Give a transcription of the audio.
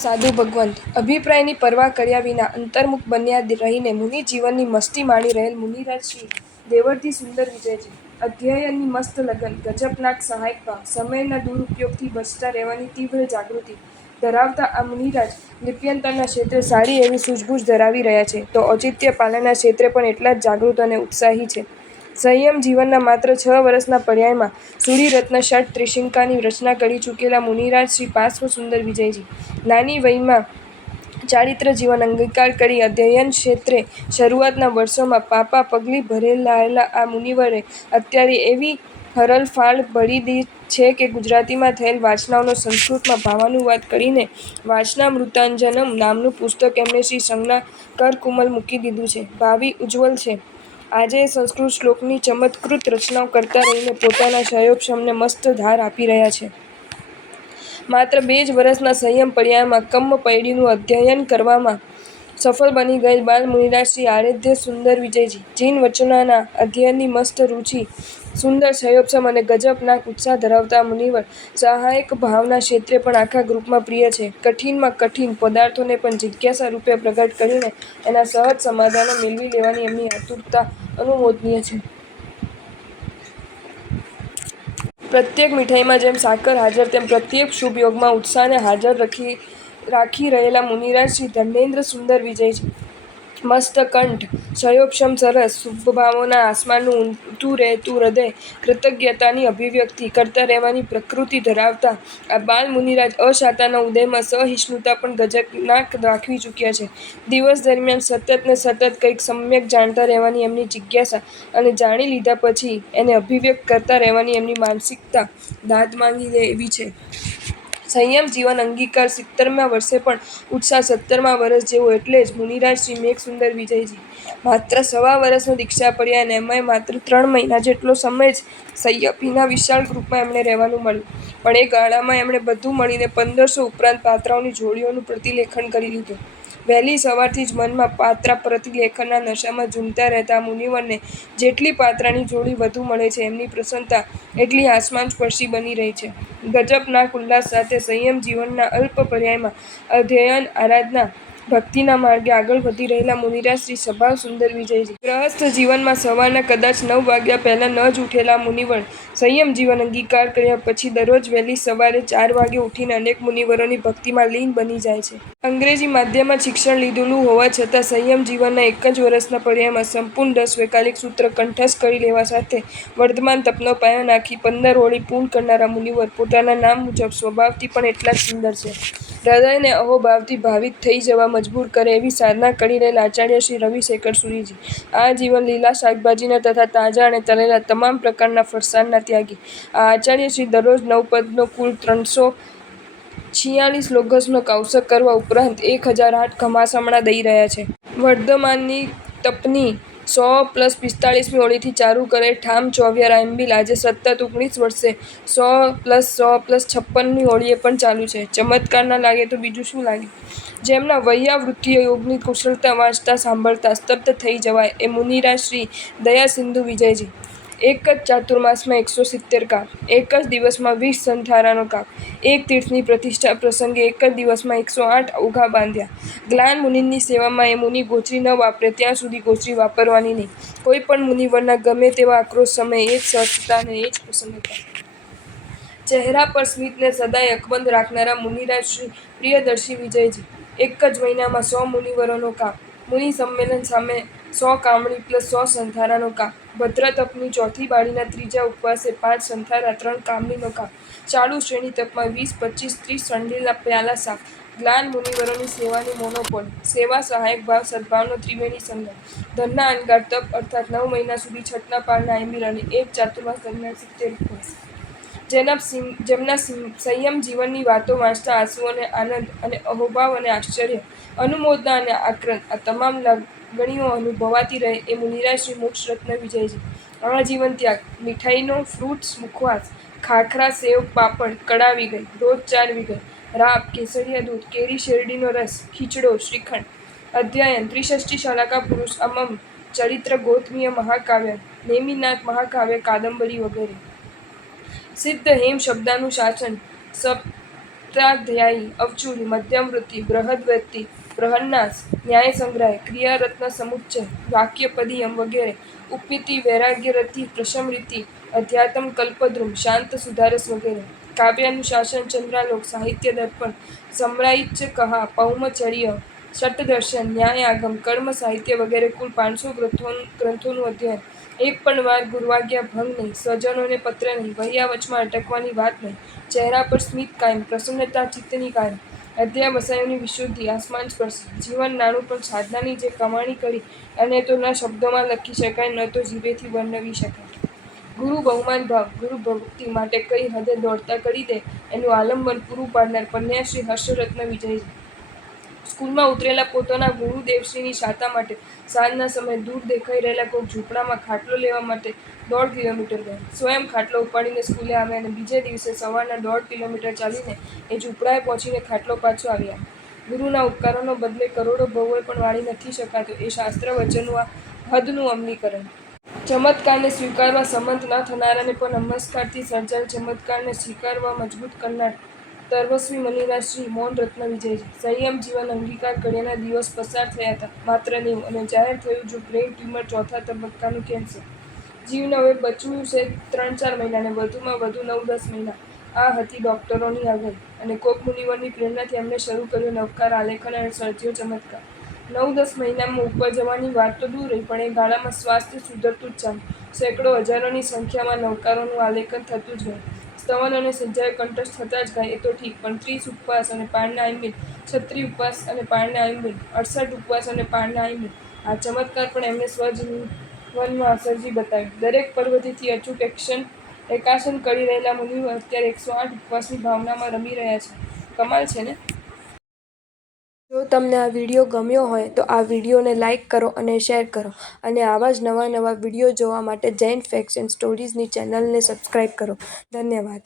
સાધુ ભગવંત અભિપ્રાયની પરવા કર્યા વિના અંતર્મુખ બન્યા રહીને મુનિ જીવનની મસ્તી માણી રહેલ મુનિરાજ શ્રી દેવર્ષિ સુંદર વિજયજી અધ્યયનની મસ્ત લગન, ગજબનાક સહાયક ભાવ, સમયના દુરુપયોગથી બચતા રહેવાની તીવ્ર જાગૃતિ ધરાવતા આ મુનિરાજ લિપ્યંતરના ક્ષેત્રે સારી એવી સૂઝબૂઝ ધરાવી રહ્યા છે, તો ઔચિત્ય પાલનના ક્ષેત્રે પણ એટલા જ જાગૃત અને ઉત્સાહી છે. સંયમ જીવનના માત્ર 6 વર્ષના પર્યાયમાં સૂરિરત્ન ષટ ત્રિશિંકાની રચના કરી ચૂકેલા મુનિરાજ શ્રી પાર્શ્વ સુંદર વિજયજી નાની વયમાં ચારિત્ર જીવન અંગીકાર કરી અધ્યયન ક્ષેત્રે શરૂઆતના વર્ષોમાં પાપા પગલી ભરેલાયેલા આ મુનિવરે અત્યારે એવી હરણફાળ ભરી છે કે ગુજરાતીમાં થયેલ વાસનાઓનો સંસ્કૃતમાં ભાવાનુવાદ કરીને વાસનામૃતાંજનમ નામનું પુસ્તક એમણે શ્રી સંજ્ઞા કરકુમલ મૂકી દીધું છે. ભાવિ ઉજ્જવલ છે. આજે એ સંસ્કૃત શ્લોકની ચમત્કૃત રચનાઓ કરતા રહીને પોતાના શયોપશમને મસ્ત ધાર આપી રહ્યા છે. માત્ર 2 જ વર્ષના સંયમ પર્યાયમાં કમ્મપૈડીનું અધ્યયન કરવામાં સફળ બની ગયેલ બાલ મુનિરાજ શ્રી આરાધ્ય સુંદર વિજયજી જીન વચનોના અધ્યયનની મસ્ત રુચિ, સુંદર શયોપશમ અને ગજબનાક ઉત્સાહ ધરાવતા મુનિવર સહાયક ભાવના ક્ષેત્રે પણ આખા ગ્રુપમાં પ્રિય છે. કઠિનમાં કઠિન પદાર્થોને પણ જિજ્ઞાસા રૂપે પ્રગટ કરીને એના સહજ સમાધાનો મેળવી લેવાની એમની આતુરતા અનુમોદનીય છે. પ્રત્યેક મીઠાઈમાં જેમ સાકર હાજર તેમ પ્રત્યેક શુભ યોગમાં ઉત્સાહને હાજર રાખી રહેલા મુનિરાજ શ્રી ધર્મેન્દ્ર સુંદર વિજયજી મસ્ત કંઠ, શયોપશમ સરસ, શુભભાવોના આસમાનનું ઊંડું રહેતું હૃદય, કૃતજ્ઞતાની અભિવ્યક્તિ કરતા રહેવાની પ્રકૃતિ ધરાવતા આ બાલ મુનિરાજ અશાતાના ઉદયમાં સહિષ્ણુતા પણ ગજબનાક દાખવી ચૂક્યા છે. દિવસ દરમિયાન સતત ને સતત કંઈક સમ્યક જાણતા રહેવાની એમની જિજ્ઞાસા અને જાણી લીધા પછી એને અભિવ્યક્ત કરતા રહેવાની એમની માનસિકતા દાદ માંગી લે એવી છે. સંયમ જીવન અંગીકાર 70મા વર્ષે પણ ઉત્સાહ 70મા વર્ષ જેવો એટલે જ મુનિરાજ શ્રી મેઘસુંદર વિજયજી માત્ર 1.25 વર્ષનો દીક્ષા પર્યાય અને એમાંય માત્ર 3 મહિના જેટલો સમય જ સંયમીના વિશાળ ગ્રુપમાં એમને રહેવાનું મળ્યું, પણ એ ગાળામાં એમણે બધું મળીને 1500 ઉપરાંત પાત્રાઓની જોડીઓનું પ્રતિલેખન કરી લીધું. વહેલી સવારથી જ મનમાં પાત્રા પ્રતિલેખનના નશામાં ઝૂમતા રહેતા આ મુનિવરને જેટલી પાત્રાની જોડી વધુ મળે છે એમની પ્રસન્નતા એટલી આસમાનસ્પર્શી બની રહી છે. ગજબનાક ઉલ્લાસ સાથે સંયમ જીવનના અલ્પ પર્યાયમાં અધ્યયન, આરાધના, ભક્તિના માર્ગે આગળ વધી રહેલા મુનિરાજ શ્રી સ્વભાવ સુંદર વિજયજી ગ્રહસ્થ જીવનમાં સવારના કદાચ 9 વાગ્યા પહેલાં ન જ ઉઠેલા મુનિવર સંયમ જીવન અંગીકાર કર્યા પછી દરરોજ વહેલી સવારે 4 વાગે ઉઠીને અનેક મુનિવરોની ભક્તિમાં લીન બની જાય છે. અંગ્રેજી માધ્યમમાં શિક્ષણ લીધેલું હોવા છતાં સંયમ જીવનના 1 જ વર્ષના પર્યાયમાં સંપૂર્ણ 10 વૈકાલિક સૂત્ર કંઠસ્થ કરી લેવા સાથે વર્ધમાન તપનો પાયો નાખી 15 હોળી પૂર્ણ કરનારા મુનિવર પોતાના નામ મુજબ સ્વભાવથી પણ એટલા જ સુંદર છે. હૃદયને અહોભાવથી ભાવિત થઈ જવા મજબૂર કરે એવી સાધના કરી રહેલા આચાર્ય શ્રી રવિશેખર સુરીજી આ જીવન લીલા શાકભાજીના તથા તાજા અને તળેલા તમામ પ્રકારના ફરસાણના ત્યાગી આ આચાર્ય શ્રી દરરોજ 9 પદનો કુલ 346 લોગસનો કૌશક કરવા ઉપરાંત 1008 ઘમાસમણા દઈ રહ્યા છે. વર્ધમાનની તપની 100+45મી હોળીથી ચાલુ કરેલ ઠામ ચોવ્યાર આયંબિલ આજે સતત 19 વર્ષે 100+100+56મી હોળીએ પણ ચાલુ છે. ચમત્કાર ના લાગે તો બીજું શું લાગે? જેમના વૈયાવૃત્તિય યોગની કુશળતા વાંચતા સાંભળતા સ્તબ્ધ થઈ જવાય એ મુનિરાજ શ્રી દયાસિંધુ વિજયજી એક જ ચાતુર્માસમાં 170 કાપ, એક જ દિવસમાં 20 સંથારાનો કાપ, એક તીર્થની પ્રતિષ્ઠા પ્રસંગે એક જ દિવસમાં 108 ઓઘા બાંધ્યા. ગ્લાન મુનિની સેવામાં એ મુનિ ગોચરી ન વાપરે ત્યાં સુધી ગોચરી વાપરવાની નહીં. કોઈ પણ મુનિવરના ગમે તેવા આક્રોશ સમયે એ જ સહજતા અને એ જ પ્રસન્નતા. ચહેરા પર સ્મિતને સદાય અકબંધ રાખનારા મુનિરાજ શ્રી પ્રિયદર્શી વિજયજી એક જ મહિનામાં 100 મુનિવરોનો કાપ, મુનિ સંમેલન સામે 100 કામણી +100 સંથારાનો કાપ, ભદ્ર તપની ચોથી બાળીના ત્રીજા ઉપવાસે 5 સંથારા 3 કામણીનો કાપ, ચાલુ શ્રેણી તપમાં 20, 25, 30 શંઢીલના પ્યાલા સાફ. ગ્લાન મુનિવરોની સેવાની મોનોપોલી, સેવા સહાયક ભાવ સદ્ભાવનો ત્રિવેણી સંગમ, ધનના અનગાઢ તપ અર્થાત 9 મહિના સુધી છઠના પાળના આયંબિલ અને એક ચાતુર્માસ દરમિયાન 70 ઉપવાસ. જેમના સંયમ જીવનની વાતો વાંચતા આંસુ અને આનંદ અને અહોભાવ અને આશ્ચર્ય, અનુમોદના અને આક્રંદ આ તમામ લાગણીઓ અનુભવાતી રહે એ મુનિરાજ શ્રી મોક્ષરત્ન વિજયજી આજીવન ત્યાગ, મીઠાઈનો ફ્રૂટ્સ મુખવાસ, ખાખરા સેવ પાપડ કડાવી ગઈ, રોજ 4 વિગર, રાબ, કેસરિયા દૂધ, કેરી શેરડીનો રસ, ખીચડો, શ્રીખંડ, અધ્યયન, ત્રિષષ્ટિ શલાકા પુરુષ અમમ, ચરિત્ર ગૌતમીય મહાકાવ્ય, નેમિનાથ મહાકાવ્ય કાદંબરી વગેરે. સિદ્ધ હેમ શબ્દાનુશાસન, ઉત્તરાધ્યાયી, અવચુરી, મધ્યમવૃત્તિ, બૃહદવૃત્તિ, બૃહન્નાસ, ન્યાયસંગ્રહ, ક્રિયારત્ન સમુચ્ચય, વાક્યપદીયમ વગેરે, ઉપીતિ, વૈરાગ્યરતિ, પ્રશમરીતિ, અધ્યાત્મ, કલ્પદ્રુમ, શાંત સુધારસ વગેરે. કાવ્યાનુશાસન, ચંદ્રાલોક, સાહિત્ય દર્પણ, સમરાઇચ કહા, પૌમચર્ય, ષટ્દર્શન, ન્યાયાગમ, કર્મ સાહિત્ય વગેરે કુલ 500 ગ્રંથોનું અધ્યયન. એક પણ વાર ગુરુવાજ્ઞા ભંગ નહીં, સ્વજનોને પત્ર નહીં, વહિયા વચમાં અટકવાની વાત નહીં, ચહેરા પર સ્મિત કાયમ, પ્રસન્નતા ચિત્તની કાયમ, અધ્યાવસાયોની વિશુદ્ધિ, આસમાન સ્પર્શી, જીવન નાનું પણ સાધનાની જે કમાણી કરી અને તો ન શબ્દોમાં લખી શકાય ન તો જીભેથી વર્ણવી શકાય. ગુરુ બહુમાન ભાવ, ગુરુ ભક્તિ માટે કઈ હદે દોડતા કરી દે એનું આલંબન પૂરું પાડનાર પન્યાશ્રી હર્ષરત્ન વિજયજી. સ્કૂલમાં ઉતરેલા પોતાના ગુરુદેવશ્રીની શાતા માટે સાંજના સમયે દૂર દેખાઈ રહેલા કોઈક ઝૂંપડામાં ખાટલો લેવા માટે 1.5 કિલોમીટર ગયા. સ્વયં ખાટલો ઉપાડીને સ્કૂલે આવ્યા અને બીજે દિવસે સવારના 1.5 કિલોમીટર ચાલીને એ ઝૂંપડાએ પહોંચીને ખાટલો પાછો આવ્યા. ગુરુના ઉપકારોનો બદલે કરોડો ભવોએ પણ વાળી નથી શકાતો એ શાસ્ત્ર વચનનું આ હદનું અમલીકરણ. ચમત્કારને સ્વીકારવા સંમત ન થનારાને પણ નમસ્કારથી સર્જાયેલ ચમત્કારને સ્વીકારવા મજબૂત કરનાર તર્વસ્વી મુનિરાજ શ્રી મૌન રત્ન વિજયજી. સંયમ જીવન અંગીકાર કર્યાના દિવસ પસાર થયા હતા માત્ર 90 અને જાહેર થયું જો બ્રેઇન ટ્યુમર ચોથા તબક્કાનું કેન્સર. જીવને હવે બચવું છે 3-4 મહિના ને વધુમાં વધુ 9-10 મહિના. આ હતી ડોક્ટરોની આગાહી અને કોક મુનિવરની પ્રેરણાથી એમણે શરૂ કર્યો નવકાર આલેખન અને સર્જ્યો ચમત્કાર. 9-10 મહિનામાં ઉપર જવાની વાત તો દૂર રહી પણ એ ગાળામાં સ્વાસ્થ્ય સુધરતું જ ચાલ્યું. સેંકડો હજારોની સંખ્યામાં નવકારોનું આલેખન થતું જ ગયું. સ્તવન અને સજ્જાએ કંઠસ્થ થતા જ ગાય એ તો ઠીક પણ 30 ઉપવાસ અને પાળના આઈમ્બીન, 36 ઉપવાસ અને પાળના આઈમ્બીન, 68 ઉપવાસ અને પાળના આઈમ્બીન. આ ચમત્કાર પણ એમણે સ્વજીવનમાં સર્જી બતાવ્યો. દરેક પર્વતીથી અચૂક એકાસન કરી રહેલા મુનિઓ અત્યારે 108 ઉપવાસની ભાવનામાં રમી રહ્યા છે. કમાલ છે ને! જો તમને આ વિડીયો ગમ્યો હોય તો આ વિડીયોને લાઇક કરો અને શેર કરો અને આવા જ નવા વિડીયો જોવા માટે જૈન ફેક્ટ્સ એન્ડ સ્ટોરીઝની ચેનલને સબસ્ક્રાઈબ કરો. ધન્યવાદ.